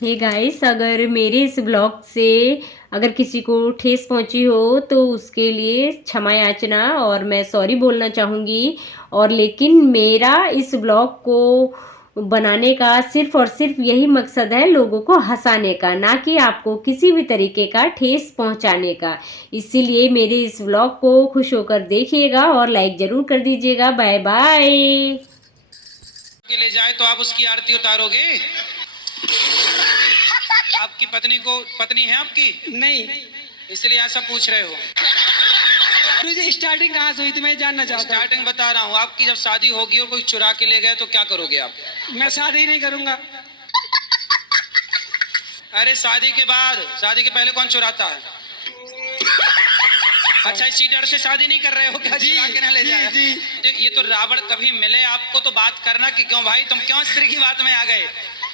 Hey guys, अगर मेरे इस ब्लॉग से अगर किसी को ठेस पहुंची हो तो उसके लिए क्षमा याचना और मैं सॉरी बोलना चाहूँगी। और लेकिन मेरा इस ब्लॉग को बनाने का सिर्फ और सिर्फ यही मकसद है, लोगों को हंसाने का, ना कि आपको किसी भी तरीके का ठेस पहुंचाने का। इसीलिए मेरे इस ब्लॉग को खुश होकर देखिएगा और लाइक ज़रूर कर दीजिएगा। Bye bye. के ले जाए तो आप उसकी आरती उतारोगे? आपकी पत्नी है आपकी? नहीं। इसलिए ऐसा पूछ रहे हो? तुझे स्टार्टिंग कहाँ से हुई थी मैं जानना चाहता हूँ। स्टार्टिंग बता रहा हूँ। आपकी जब शादी होगी और कोई चुरा के ले गए तो क्या करोगे आप? मैं शादी नहीं करूंगा। अरे शादी के पहले कौन चुराता है? अच्छा, इसी डर से शादी नहीं कर रहे हो क्या? चुरा के ना ले जाए। जी। ये तो रावण कभी मिले आपको तो बात करना कि क्यों भाई तुम क्यों स्त्री की बात में आ गए,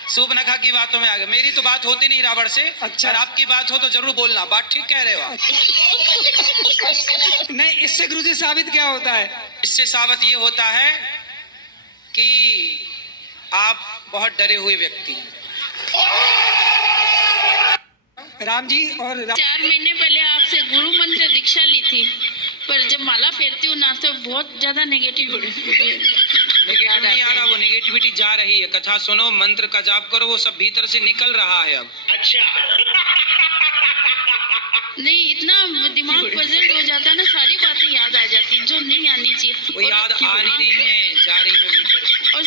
सूर्पनखा की बातों में आ गए। मेरी तो बात होती नहीं रावण से। अच्छा। और आपकी बात हो तो जरूर बोलना। बात ठीक कह रहे हो आप? नहीं, इससे गुरुजी साबित क्या होता है? इससे साबित ये होता है कि आप बहुत डरे हुए व्यक्ति हैं। राम जी और 4 महीने पहले आपसे गुरु मंत्र दीक्षा ली थी, पर जब माला फेरती हूँ ना तो बहुत ज्यादा नेगेटिव हो रही है। नेगेटिव नहीं आ रहा, वो नेगेटिविटी जा रही है। कथा सुनो, मंत्र का जाप करो, वो सब भीतर से निकल रहा है अब। अच्छा। नहीं, इतना दिमाग पजल हो जाता है ना, सारी बातें याद आ जाती जो नहीं आनी चाहिए। वो याद आ नहीं रही है, जा रही है भीतर से। और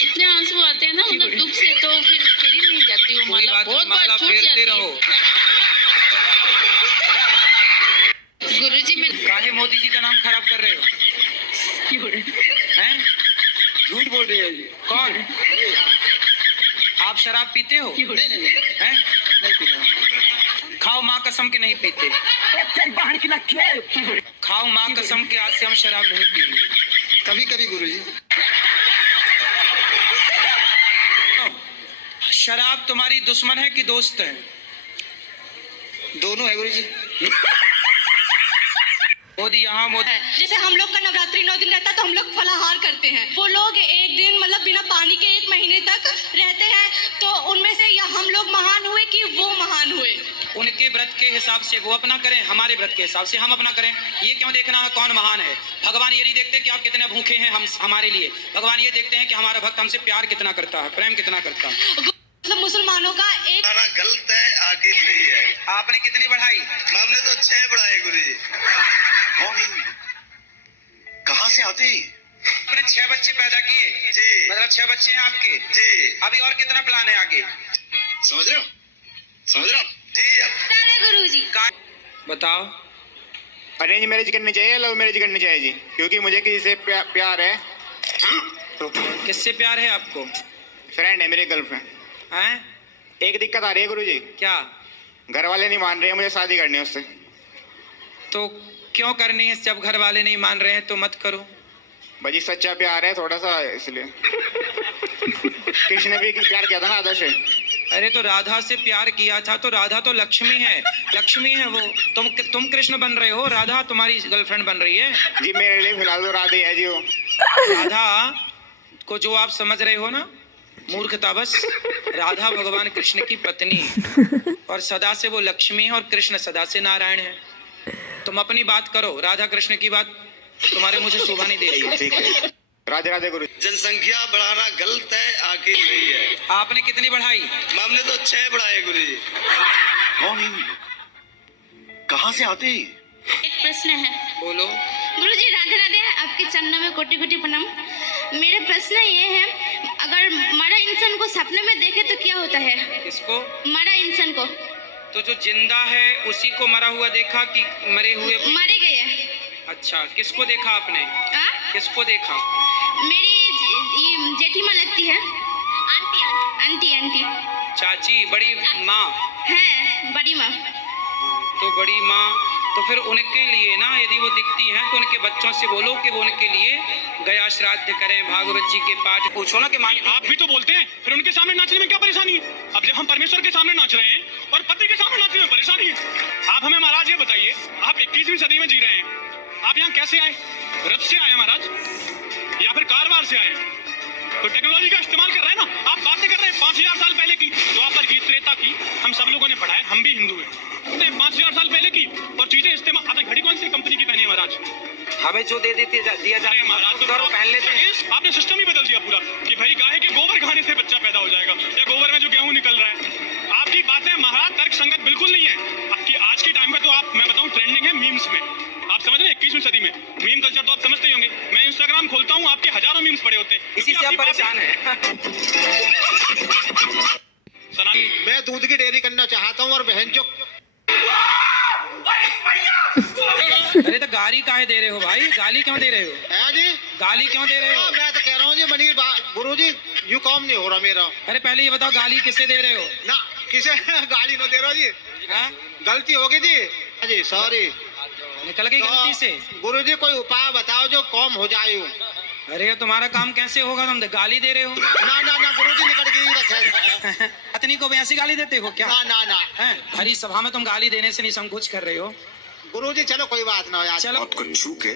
इतने आंसू आते हैं ना मतलब दुख से, तो फिर फेरी नहीं जाती वो माला। बहुत बार छूट जाती है। गुरुजी मैं काहे मोदी जी का नाम खराब कर रहे हो? हैं? झूठ बोल रही है जी। कौन? आप शराब पीते हो? नहीं। हैं? नहीं पीता। खाओ माँ कसम के नहीं पीते। खाओ माँ कसम के, आज से हम शराब नहीं पिएंगे। कभी कभी गुरुजी। शराब तुम्हारी दुश्मन है कि दोस्त है? दोनों है गुरुजी। मोदी यहाँ मोदी। जैसे हम लोग का नवरात्रि 9 दिन रहता है तो हम लोग फलाहार करते हैं। वो लोग एक दिन मतलब बिना पानी के 1 महीने तक रहते हैं, तो उनमें से या हम लोग महान हुए कि वो महान हुए? उनके व्रत के हिसाब से वो अपना करें, हमारे व्रत के हिसाब से हम अपना करें। ये क्यों देखना है कौन महान है? भगवान ये नहीं देखते कि आप कितने भूखे हैं हम हमारे लिए। भगवान ये देखते हैं कि हमारा भक्त हमसे प्यार कितना करता है, प्रेम कितना करता है। मतलब मुसलमानों का एक गलत है, आगे नहीं है। आपने कितनी बढ़ाई? हमने तो 6 बढ़ाए गुरुजी। कहाँ से आते? आपने 6 बच्चे पैदा किए जी। मतलब 6 बच्चे हैं आपके जी। अभी और कितना प्लान है आगे? समझ रहे हो जी। गुरुजी का बताओ। अरेंज मैरिज करनी चाहिए, लव मैरिज करनी चाहिए जी? क्योंकि मुझे किसी से प्यार है। तो किससे प्यार है आपको? फ्रेंड है मेरी, गर्लफ्रेंड हैं? एक दिक्कत आ रही है गुरुजी। क्या? घर वाले नहीं मान रहे हैं, मुझे शादी करनी है उससे। तो क्यों करनी है? जब घर वाले नहीं मान रहे हैं तो मत करो। भाजी सच्चा प्यार है थोड़ा सा, इसलिए। कृष्ण ने भी प्यार किया था ना राधा से। अरे तो राधा से प्यार किया था तो राधा तो लक्ष्मी है, लक्ष्मी है वो। तुम कृष्ण बन रहे हो, राधा तुम्हारी गर्लफ्रेंड बन रही है। जी मेरे लिए फिलहाल तो राधे है जी। वो राधा को जो आप समझ रहे हो ना, मूर्खता बस। राधा भगवान कृष्ण की पत्नी है और सदा से वो लक्ष्मी है और कृष्ण सदा से नारायण है। तुम अपनी बात करो, राधा कृष्ण की बात तुम्हारे मुझे शोभा नहीं दे रही है। ठीक है, राधे राधे गुरु। जनसंख्या बढ़ाना गलत है, आगे नहीं है। आपने कितनी बढ़ाई? हमने तो 6 बढ़ाए गुरुजी। कहाँ से आते? एक प्रश्न है। बोलो। गुरुजी राधे राधे, आपके चरणों में कोटि कोटि प्रणाम। मेरा प्रश्न ये है, अगर मरा इंसान को सपने में देखे तो क्या होता है? किसको? मरा इंसान को। तो जो जिंदा है उसी को मरा हुआ देखा कि मरे हुए? मारे गए। अच्छा, किसको देखा आपने? आ? किसको देखा? मेरी ये जेठीमा लगती है। आंटी आंटी चाची, बड़ी माँ है, बड़ी माँ। तो बड़ी माँ, तो फिर उनके लिए ना, यदि वो दिखती हैं तो उनके बच्चों से बोलो कि वो उनके लिए गया श्राद्ध करें, भागवत जी के पाठ। पूछो ना कि मान। आप भी तो बोलते हैं, फिर उनके सामने नाचने में क्या परेशानी है? अब जब हम परमेश्वर के सामने नाच रहे हैं और पति के सामने नाचने में परेशानी है। आप हमें महाराज ये बताइए, आप 21वीं सदी में जी रहे हैं, आप यहाँ कैसे आए? रथ से आए महाराज या फिर कारवार से आए? तो टेक्नोलॉजी का इस्तेमाल कर रहे हैं ना। आप बातें कर रहे हैं 5000 साल पहले की, द्वापर गीता हमें जो दे देती दिया जाए अरे महाराज तो करो, पहन लेते हैं। आपने सिस्टम ही बदल दिया पूरा कि भाई गाय के गोबर खाने से बच्चा पैदा हो जाएगा या गोबर में जो गेहूं निकल रहा है। आपकी बातें महाराज तर्क संगत बिल्कुल नहीं है। आपकी आज के टाइम में तो आप मैं बताऊं ट्रेंडिंग है मीम्स में। आप समझ रहे हैं 21वीं सदी में मीम कल्चर तो आप समझते ही होंगे। मैं इंस्टाग्राम खोलता हूं आपके हजारों मीम्स पड़े होते हैं। इसी से आप परेशान हैं। मैं दूध की डेयरी करना चाहता हूँ और बहन जो अरे तो गाली काहे दे रहे हो भाई? गाली क्यों दे रहे हो? है जी, गाली क्यों दे रहे हो? मैं तो कह रहा हूँ जी मनीष गुरु जी यू काम नहीं हो रहा मेरा। अरे पहले ये बताओ गाली किससे दे रहे हो? ना किसे गाली ना दे रहा जी, हाँ? गलती हो गई जी। जी सॉरी। निकल गई गलती से। गुरु जी कोई उपाय बताओ जो कम हो जाए। अरे तुम्हारा काम कैसे होगा? तुम गाली दे रहे हो। ना ना ना गुरु जी निकल गई रखे। पत्नी को भी ऐसी गाली देते हो क्या? ना ना ना हैं? हरी सभा में तुम गाली देने से नहीं संकोच कर रहे हो। गुरु जी चलो कोई बात ना हो यार। चलो को छू के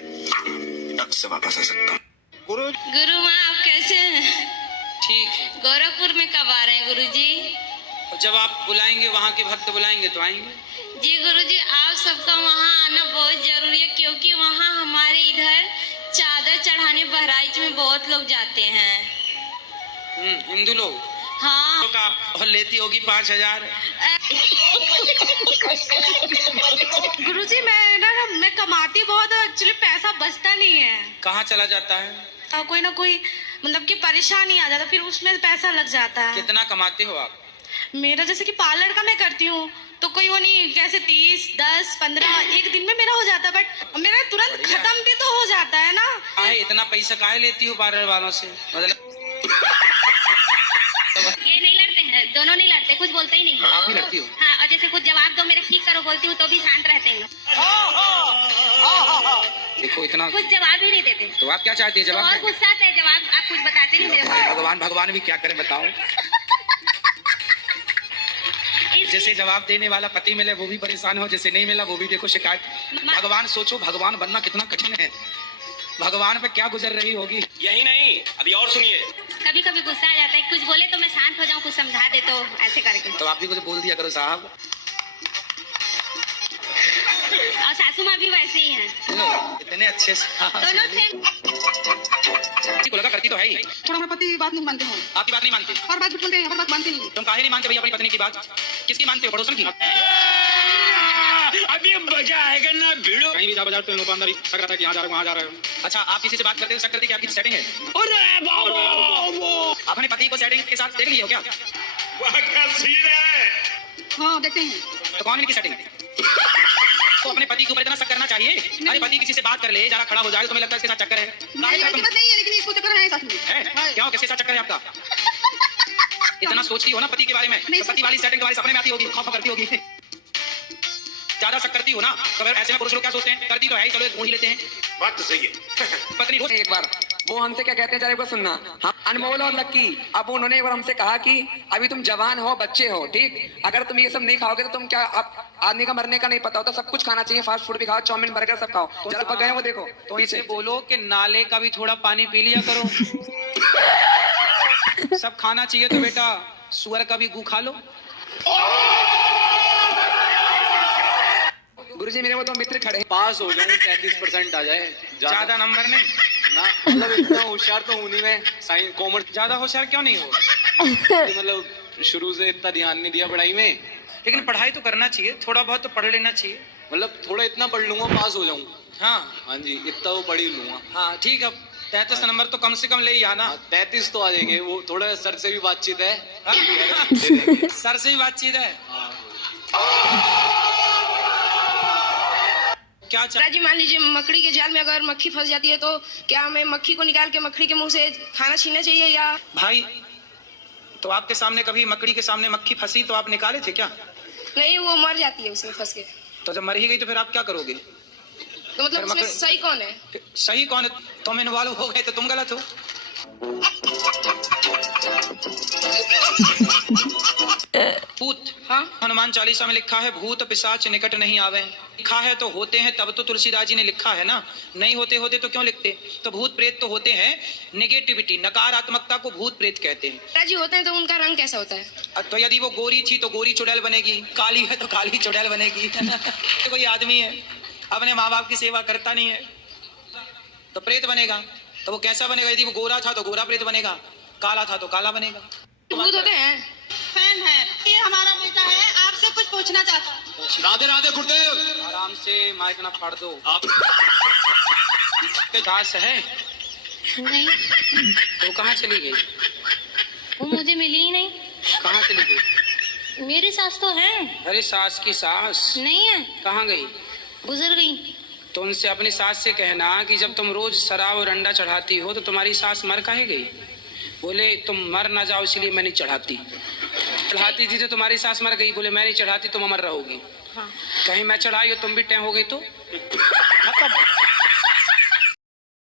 नक से वापस आ सकता हूँ। गुरु गुरु माँ आप कैसे हैं? ठीक है, गोरखपुर में कब आ रहे हैं गुरु जी? जब आप बुलाएंगे, वहाँ के भक्त बुलाएंगे तो आएंगे। जी गुरु जी आप सबका वहाँ आना बहुत जरूरी है क्योंकि वहाँ हमारे इधर चादर चढ़ाने बहराइच में बहुत लोग जाते हैं। हिंदू लोग हाँ का और लेती होगी 5000। गुरुजी मैं कमाती बहुत है एक्चुअली पैसा बचता नहीं है। कहाँ चला जाता है? कोई ना कोई मतलब कि परेशानी आ जाता फिर उसमें पैसा लग जाता है। कितना कमाते हो आप? मेरा जैसे कि पार्लर का मैं करती हूँ तो कोई वो नहीं कैसे 30, 10, 15 एक दिन में मेरा हो जाता है बट मेरा तुरंत खत्म भी तो हो जाता है ना। काहे इतना पैसा काहे लेती हो पार्लर वालों से? मतलब ये नहीं लड़ते हैं, दोनों नहीं लड़ते, कुछ बोलते ही नहीं। आप ही लड़ती हो? हाँ, और जैसे कुछ जवाब दो मेरे ठीक करो बोलती हूँ तो भी शांत रहते हैं, देखो इतना कुछ जवाब ही नहीं देते। तो आप क्या चाहती है? तो जवाब और दें? गुस्सा आता है, जवाब आप कुछ बताते नहीं मेरे को। भगवान भगवान भी क्या करें बताओ। जैसे जवाब देने वाला पति मिले वो भी परेशान हो, जैसे नहीं मिला वो भी देखो शिकायत। भगवान सोचो, भगवान बनना कितना कठिन है। भगवान पे क्या गुजर रही होगी। यही नहीं, अभी और सुनिए। कभी कभी गुस्सा आ जाता है, कुछ बोले तो मैं शांत हो जाऊँ, कुछ समझा दे तो ऐसे करके। तो आप भी कुछ बोल दिया करो साहब। और सासू माँ भी वैसे ही हैं, लो, इतने अच्छे दोनों सेम। को लगा करती तो है ही। थोड़ा हमारे पति बात नहीं मानते हैं, आपकी बात नहीं मानती? हर बात बोलते हैं, हर बात मानते नहीं। तुम काहे नहीं मानते भैया अपनी पत्नी की बात? किसकी मानते हो? पड़ोसन की? अभी मजा आएगा ना भिड़ो। कहीं भी जा बाजार तो इन लोगों को अंदर ही शक रहता है कि यहाँ जा रहे हो वहाँ जा रहे हो। अच्छा, आप किसी से बात करते हो शक करते कि आपकी सेटिंग है? अरे बाबा, अपने पति को सेटिंग के साथ देख लिए हो क्या? वह क्या सीन है? हाँ देखते हैं। तो कौन इनकी सेटिंग? तो अपने पति के ऊपर इतना शक करना चाहिए? अरे पति किसी से बात कर ले, जरा खड़ा हो जाए, तुम्हें लगता है इसके साथ चक्कर है? काहे नहीं करते है लेकिन इसको चक्कर है साथ में। है? क्यों, किसके साथ चक्कर है आपका? इतना सोचती हो ना पति के बारे में, तो पति वाली सेटिंग तुम्हारे सपने में आती होगी, खौफ करती होगी। ज्यादा शक करती हो ना, तो फिर ऐसे में पुरुष लोग क्या सोचते हैं? करती तो है ही, चलो एक ही लेते हैं। बात तो सही है। पत्नी को एक बार वो हमसे क्या कहते हैं जरा एक बार सुनना। हम अनमोल और लक्की, अब उन्होंने एक बार हमसे कहा कि अभी तुम जवान हो, बच्चे हो, ठीक, अगर तुम ये सब नहीं खाओगे तो तुम क्या, अब आदमी का मरने का नहीं पता होता, सब कुछ खाना चाहिए, फास्ट फूड भी खाओ, चाउमीन बर्गर सब खाओ। तो जब गए वो देखो तो इसे बोलो कि नाले का भी थोड़ा पानी पी लिया करो। सब खाना चाहिए तो बेटा सुअर का भी गू खा लो। गुरुजी मेरे वो दो मित्र खड़े हैं। पास हो जाऊं 33% आ जाए, ज्यादा नंबर नहीं ना, मतलब इतना होशियार तो हूं नहीं मैं, साइंस कॉमर्स ज्यादा होशियार क्यों नहीं हो? मतलब शुरू से इतना ध्यान नहीं दिया पढ़ाई में, लेकिन पढ़ाई तो करना चाहिए, थोड़ा बहुत तो पढ़ लेना चाहिए। मतलब थोड़ा इतना पढ़ लूंगा पास हो जाऊं। हाँ हाँ जी, इतना वो पढ़ ही लूंगा। हाँ ठीक है, 33 नंबर तो कम से कम ले ही आना। 33 तो आ जाएंगे, वो थोड़ा सर से भी बातचीत है। हाँ? सर से ही बातचीत है। क्या जी मान लीजिए मकड़ी के जाल में अगर मक्खी फंस जाती है तो क्या हमें मक्खी को निकाल के मकड़ी के मुंह से खाना छीनना चाहिए या? भाई तो आपके सामने कभी मकड़ी के सामने मक्खी फंसी तो आप निकाले थे क्या? नहीं, वो मर जाती है उसमें फंस के। तो जब मर ही गई तो फिर आप क्या करोगे? तो मतलब उसमें मकड़ी- सही कौन है? सही कौन है? तुम इन्वॉल्व हो गए तो तुम गलत हो। भूत, हाँ हनुमान चालीसा में लिखा है भूत पिशाच निकट नहीं आवे। लिखा है तो होते हैं, तब तो तुलसीदास जी ने लिखा है ना, नहीं होते होते तो क्यों लिखते? तो भूत प्रेत तो होते हैं, नेगेटिविटी नकारात्मकता को भूत प्रेत कहते हैं। जी होते हैं तो उनका रंग कैसा होता है? तो यदि वो गोरी थी तो गोरी चुड़ैल बनेगी, काली है तो काली चुड़ैल बनेगी। कोई आदमी है अपने माँ बाप की सेवा करता नहीं है, तो प्रेत बनेगा। तो वो कैसा बनेगा? यदि वो गोरा था तो गोरा प्रेत बनेगा, काला था तो काला बनेगा। भूत होते हैं। फैन है, ये हमारा बेटा है, आपसे कुछ पूछना चाहता हूँ। राधे राधे गुरुदेव। आराम से माइक ना फाड़ दो। आप घास है नहीं, तो कहाँ चली गई? वो मुझे मिली ही नहीं। कहाँ चली गई? मेरी सास तो है। अरे सास की सास नहीं है, कहाँ गई? गुजर गई। तो उनसे अपनी सास से कहना कि जब तुम रोज शराब और अंडा चढ़ाती हो तो तुम्हारी सास मर काहे गई? बोले तुम मर ना जाओ इसलिए मैं नहीं चढ़ाती। चढ़ाती थी तो तुम्हारी सास मर गई। बोले मैं नहीं चढ़ाती तुम अमर रहोगी। हाँ। कहीं मैं चढ़ाई हो तुम भी टैं हो गई तो